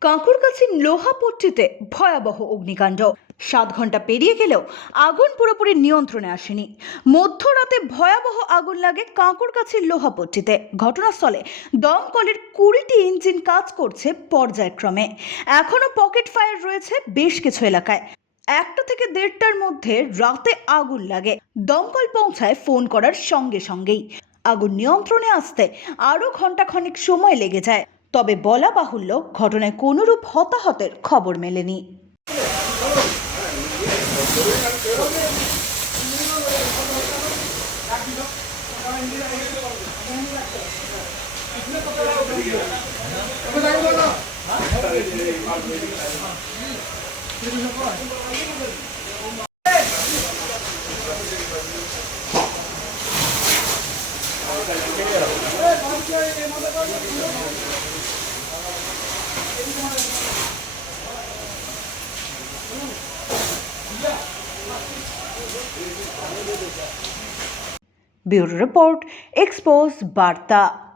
কাঁকুরকাছির লোহাপট্টিতে ভয়াবহ অগ্নিকাণ্ড। সাত ঘণ্টা পেরিয়ে গেলেও আগুন পুরোপুরি নিয়ন্ত্রণে আসেনি। মধ্যরাতে ভয়াবহ আগুন লাগে কাঁকুরকাছির লোহাপট্টিতে ঘটনাস্থলে দমকলের কুড়িটি ইঞ্জিন কাজ করছে পর্যায়ক্রমে। এখনও পকেট ফায়ার রয়েছে বেশ কিছু এলাকায়। একটা থেকে দেড়টার মধ্যে রাতে আগুন লাগে। দমকল পৌঁছায় ফোন করার সঙ্গে সঙ্গেই। আগুন নিয়ন্ত্রণে আসতে আরও ঘন্টাখানেক সময় লেগে যায়। তবে বলা বাহুল্য ঘটনায় কোনোরূপ হতাহতের খবর মেলেনি। ब्यूरो रिपोर्ट एक्सपोज वार्ता।